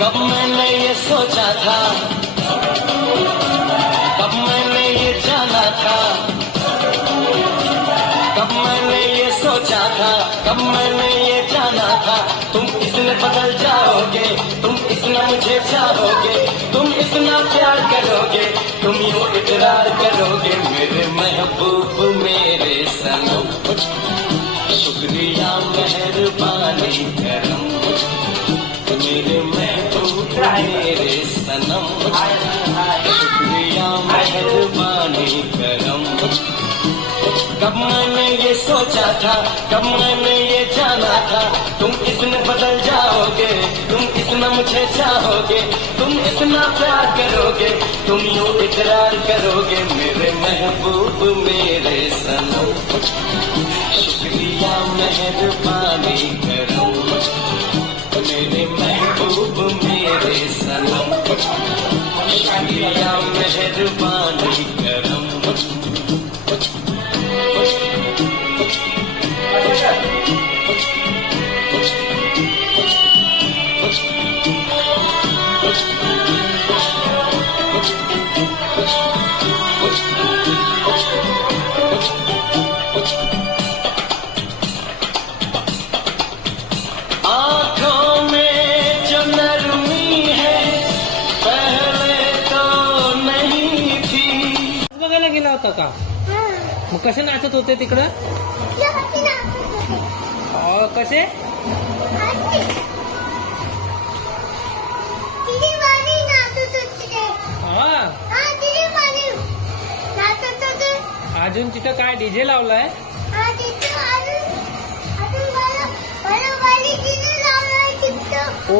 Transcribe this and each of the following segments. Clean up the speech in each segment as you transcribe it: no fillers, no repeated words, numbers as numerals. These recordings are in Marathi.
कब मैंने ये सोचा था, कब मैंने ये जाना था, कब मैंने ये सोचा था, कब मैंने ये जाना था। तुम इतने बदल जाओगे, तुम इतना मुझे चाहोगे, तुम इतना प्यार करोगे, तुम यूं इकरार करोगे मेरे महबूब मेरे सनम। शुक्रिया मेहरबानी करम मेरे महबूब मेरे सनम। शुक्रिया मेहरबानी करम। कब मैंने ये सोचा था, कब मैंने ये जाना था, तुम इतने बदल जाओगे, तुम इतना मुझे चाहोगे, तुम इतना प्यार करोगे, तुम यूं इकरार करोगे मेरे महबूब मेरे सनम। शुक्रिया मेहरबानी करो मेरे महबूब मेरे सनम। शुक्रिया मेहरबानी करो। गेला होता का? मग कसे नाचत होते तिकडं? कसे? अजून तिथं काय डीजे लावलाय? ओ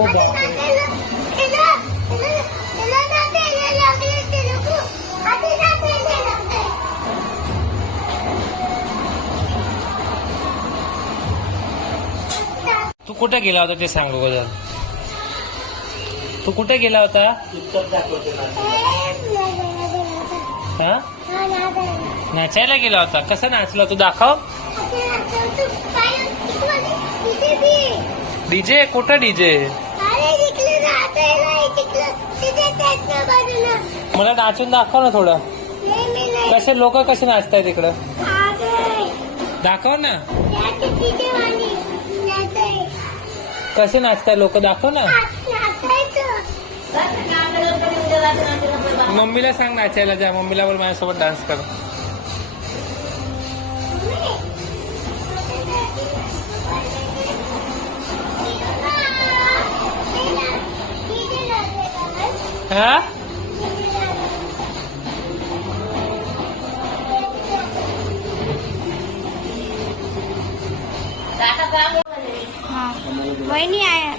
तू कुठे गेला होता ते सांग बघा. तू कुठे गेला होता? हा नाचायला गेला होता. कसं नाचला तू दाखव. डीजे कुठं डीजे? मला नाचून दाखव ना थोडं. कसे लोक कसे नाचताय तिकडं दाखव ना. कसे नाचताय लोक दाखव ना. मम्मीला सांग नाचायला जा. मम्मीला बोल माझ्यासोबत डान्स कर. हा वही नहीं आया.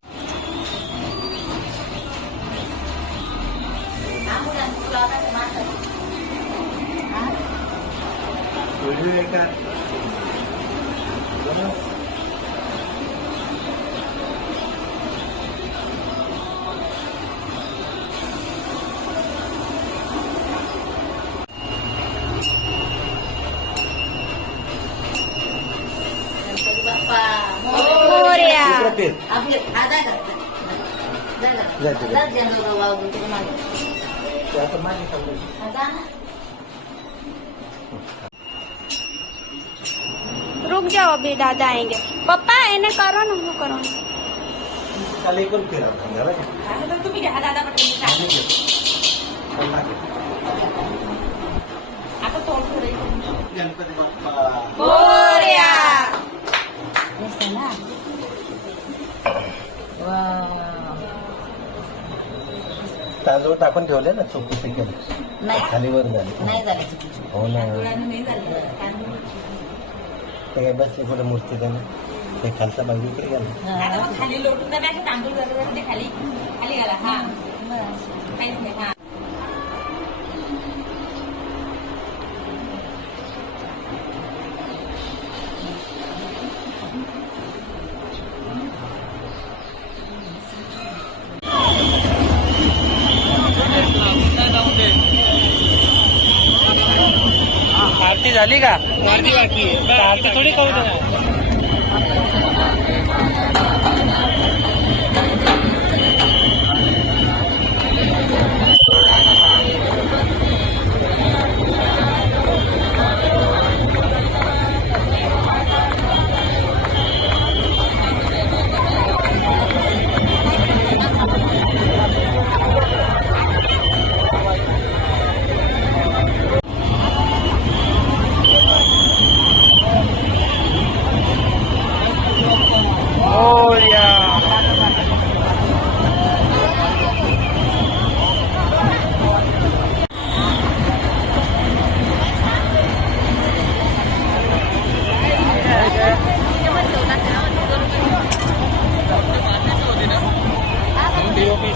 रुक जाओ अभी दादा आएंगे. पप्पा इन्हें करो ना. वो करो तुम्ही दादा आता तोंड गणपती बाप्पा तांदूळ टाकून ठेवले ना चोखी केले खाली वर झाले नाही झाले. हो ना. ते बस कुठे मूर्ती त्याने ते खालचा बाजू इकडे गेला खाली लोटून तांदूळ खाली खाली गेला. हा काहीच नाही. हा आरती झाली का? आरती बाकी आहे. आरती थोडी करू दे ना.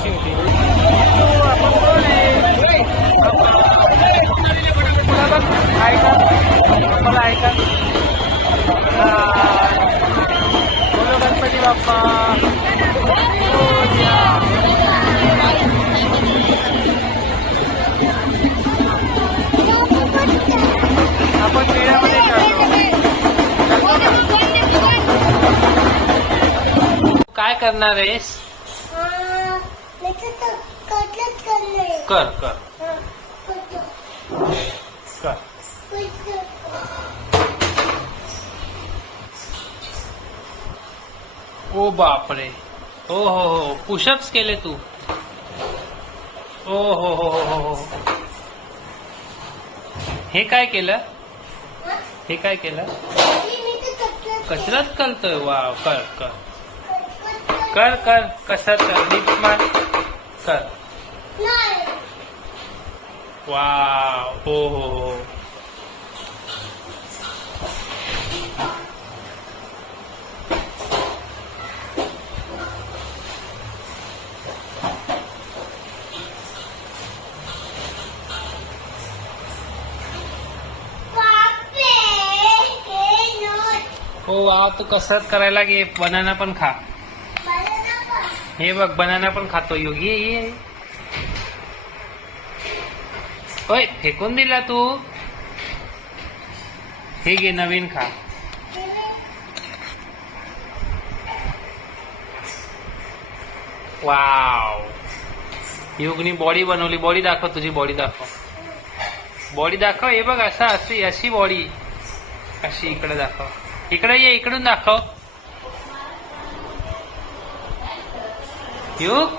कशी होती. मला ऐका बोलो गणपती बाप्पा. आपण मेळ्यामध्ये काय करणार आहेस. कर कर कर. ओ बापरे. हो हो हो पुशअप्स केले तू. ओ हो हो हो हो हो. हे काय केलं. हे काय केलं. कचराच करतोय. वाव. कर कर कर कर. कसरत कर. लिफ्ट मार. कर. वाव. हो हो हो. हो वाव. तू कसरत करायला घे. बनाना पण खा. हे बघ बनाना पण खातो योगी. ये ओय फेकून दिला तू. हे घे नवीन खा. वाव. युगनी बॉडी बनवली. बॉडी दाखव. तुझी बॉडी दाखव. बॉडी दाखव. हे बघ असं अशी अशी बॉडी. अशी इकडे दाखव. इकडे ये. इकडून दाखव. युग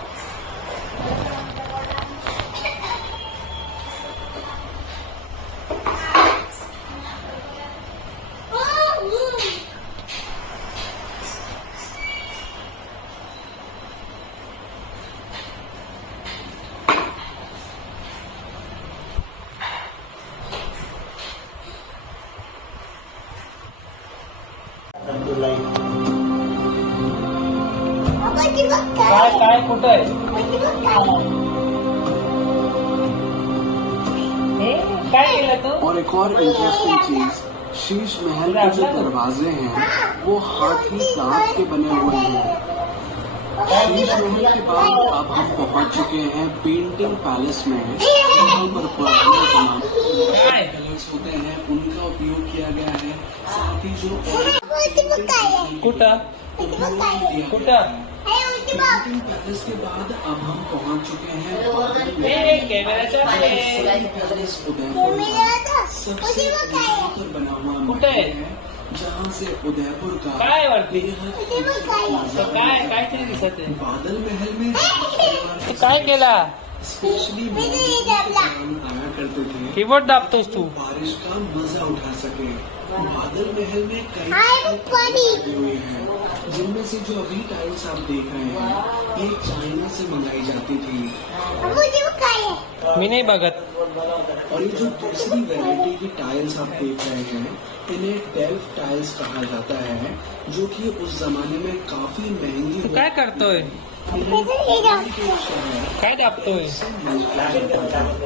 काय काय कुठं आहे. हे काय केलं तू. और एक और इंटरेस्टिंग चीज, शीश महल के जो दरवाजे हैं वो हाथी दांत के बने हुए हैं. शीश महल के बाद अब हम पहुंच चुके हैं पेंटिंग पैलेस में, जहाँ पर पुराने जमाने के कलर्स होते हैं उनका उपयोग किया गया है. साथ ही जो कुठं कुठं. पेंटिंग पैलेस के बाद अब हम पहुंच चुके हैं कॅमेराच्या पैलेस उदयपुर का सबसे ऊंचा बना हुआ महल है, जहाँ से उदयपुर का काय वरती. बेहद काय काहीतरी दिसत आहे. बादल महल में तू काय केला. स्पेशली आया करते थे कीबोर्ड दाबतोस तू. बारिश का मजा उठा सके. बादल महल में कई लगे हुए हैं, जिनमें से जो अभी टाइल्स आप देख रहे हैं ये चाइना से मंगाई जाती थी. मी नाही बघत. और ये जो दूसरी वैरायटी की टाइल्स आप देख रहे हैं इन्हें डेल्फ टाइल्स कहा जाता है, जो कि उस जमाने में काफी महंगी तू काय करतोय. काय दाबतोय.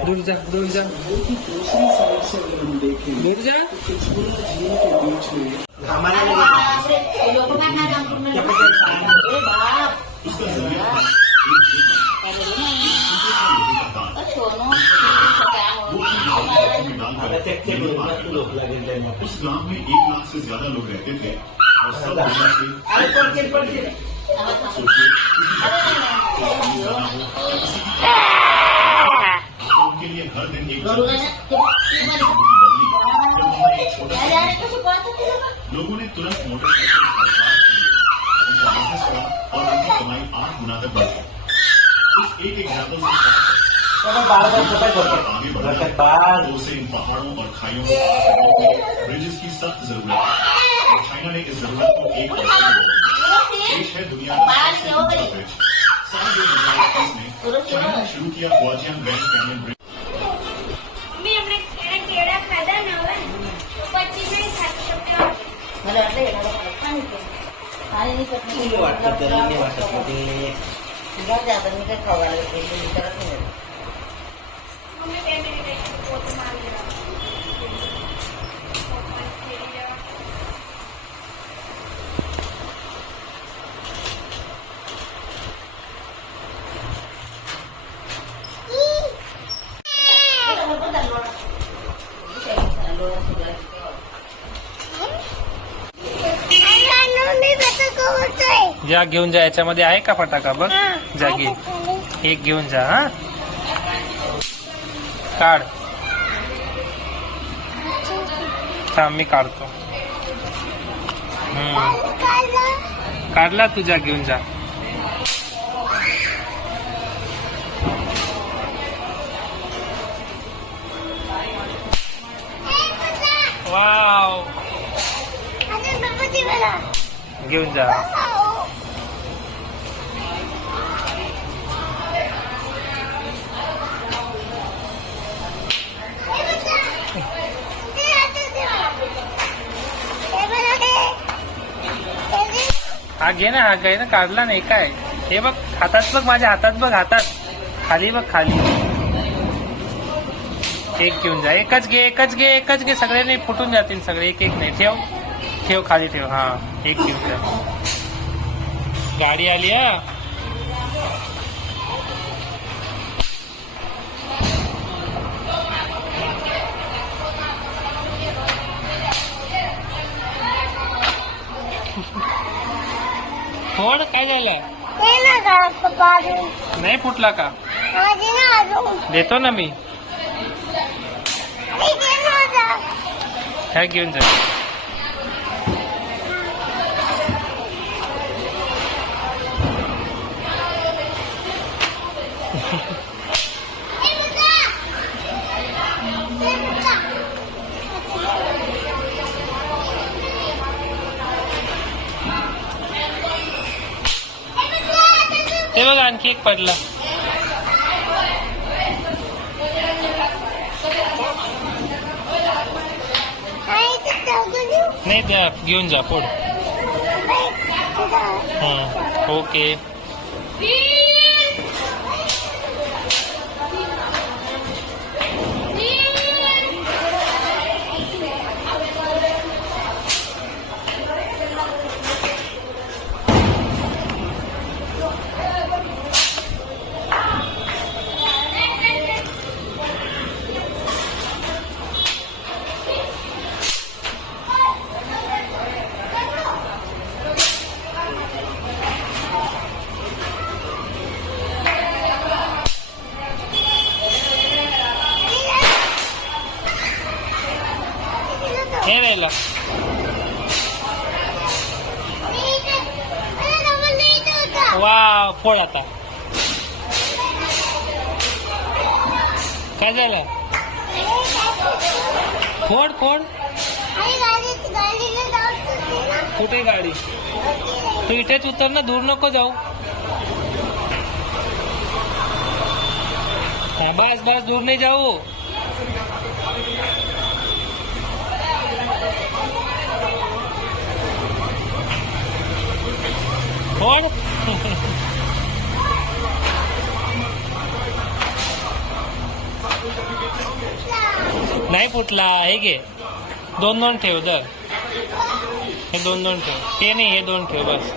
दूर जा दूर जा दूसरी साइड से अगर हम देखें दूर जा. तो पिछोला झील के बीच में उस गांव में 1 लाख से ज्यादा लोग रहते थे और सब जगह से सोचिए तो उनके लिए हर दिन एक लोगों ने तुरंत मोटरसाइकिल उनका बिजनेस करा और उनकी कमाई 8 गुना तक बढ़ गई. उस एक एग्जाम्पल से आगे बढ़ा तो उसे इन पहाड़ों और खाइयों को पार करने में ब्रिजेस की सख्त जरूरत है और चाइना ने इस जरूरत को 1% देश है दुनिया का सबसे ऊंचा ब्रिज. साल 2021 में चाइना ने शुरू किया हुआजियांग ग्रैंड कैनियन ब्रिज. मी हमने केड़ा खाधा ना हो तो पच्ची नहीं खा सकते. मला वाटलं येणार पाणी नाही वाटतं तरी नाही वाटत मध्ये जाऊ दे आता मी काय खाऊ घालत नाही, मी विचारत नाही. मम्मी 2 मिनिट पोत मारलेला जा घेऊन जा. याच्यामध्ये आहे का फटाका बघ. जा घे, एक घेऊन जा. हा काढ. थांब मी काढतो. काढला तुझा, घेऊन जा. वाव, घेऊन जा. हा घे ना, हा घे ना. काढला नाही काय. हे बघ हातात बघ, माझ्या हातात बघ, हातात खाली बघ, खाली. एक घेऊन जा. एकच घे, एकच घे, एकच घे. सगळे नाही, फुटून जातील सगळे. एक एक नाही. ठेव ठेव, खाली ठेव. हा एक घेऊन जा. गाडी आली. हा फोड. काय झालं. नाही फुटला का. देतो ना मी. ह्या घेऊन जा. ते बघ आणखी एक पडला. नाही द्या, घेऊन जा. फोड. ओके. हे राहिला. वा, फोड आता. काय झालं. फोड फोड. कुठे गाडी. तू इथेच उतर ना, दूर नको जाऊ. हा बस बस, दूर नाही जाऊ. फोड. नाही फुटला. हे घे, 2-2 ठेव. दर हे 2-2 ठेव. ते नाही, हे 2 ठेव बस.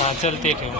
हा चल, ते ठेव.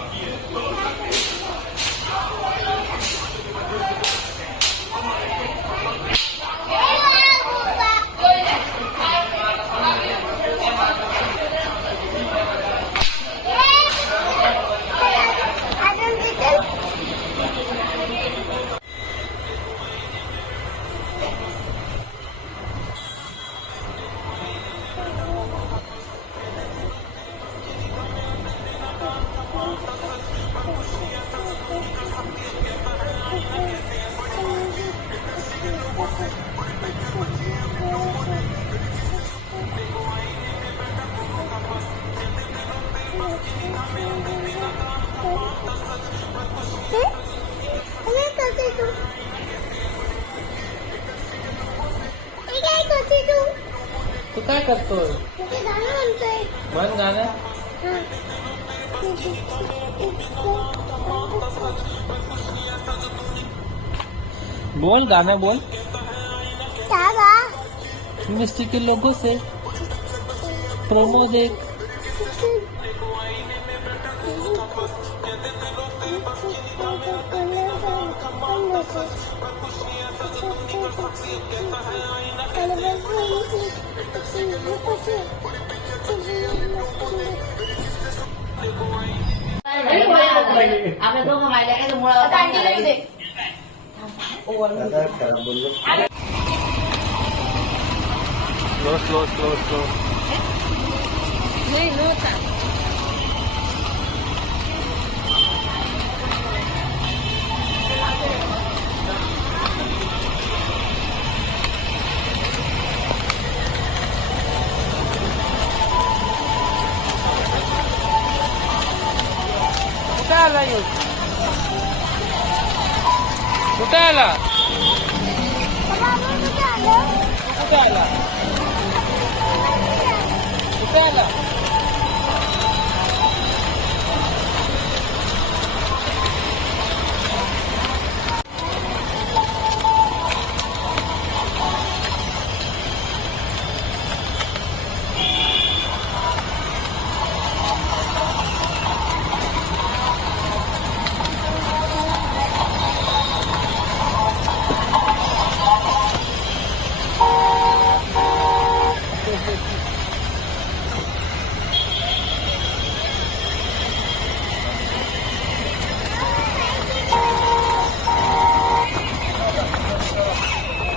तू काय करतोय. मन गाणं. बोल गाना बोल मिस्टी के लोगों से प्रोमो देख आपल्या दोघं माहिती आहे का मुळावर दादा खराब बोललो स्लो स्लो स्लो स्लो नाही नव्हता कुठे आला येऊ कुठे आला कुठे आला कुठे आला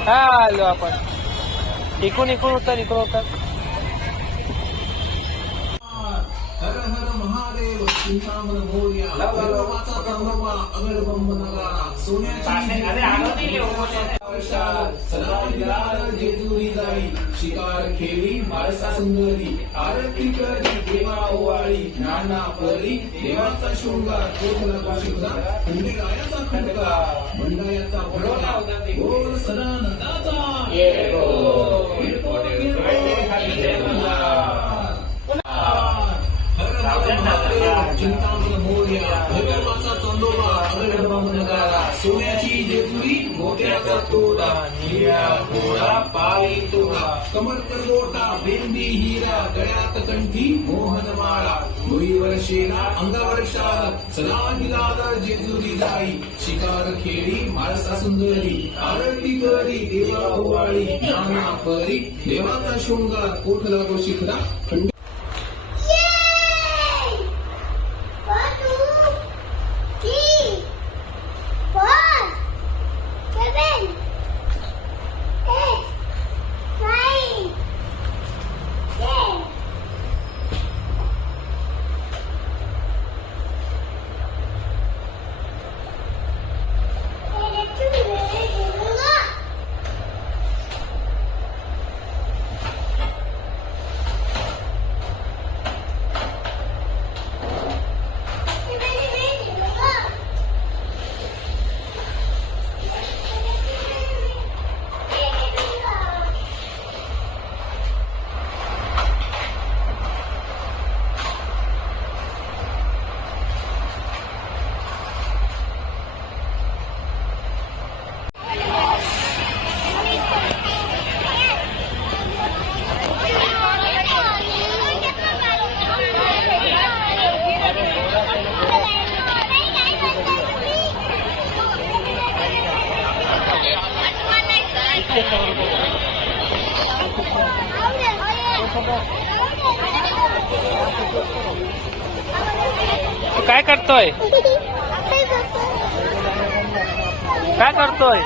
हा आलो आपण इकडून उतर हर हर महादेव चिंतामण मोर्या भैरवाचा तांडवा अगडबंब नगारा सोन्याची सदा विरार जेजुरी जाई शिकार खेळी माळसा सुंदरी आरती करी देवा ओवाळी नाना परी देवाचा शृंगार कोठला शिवला खंडेरायाचा खंडका मंडळाचा भडका गोर सदानंदाचा चिंतामण मोर्या भैरवाचा चांदोबा अगडबंब नगारा सोन्याची जेजुरी मोत्याचा तोडा निळ्या घोडा पायी तोडा कमर करबोटा बेंदी हिरा गळ्यात कंठी मोहनमाळा डोईवर शेला अंगावर शाल सदा हिलादार जेजुरी जाई शिकार खेळी माळसा सुंदरी आरती करी देवा ओवाळी नाना परी देवाचा शृंगार कोठला गो शिखरा खंड काय करतोय काय करतोय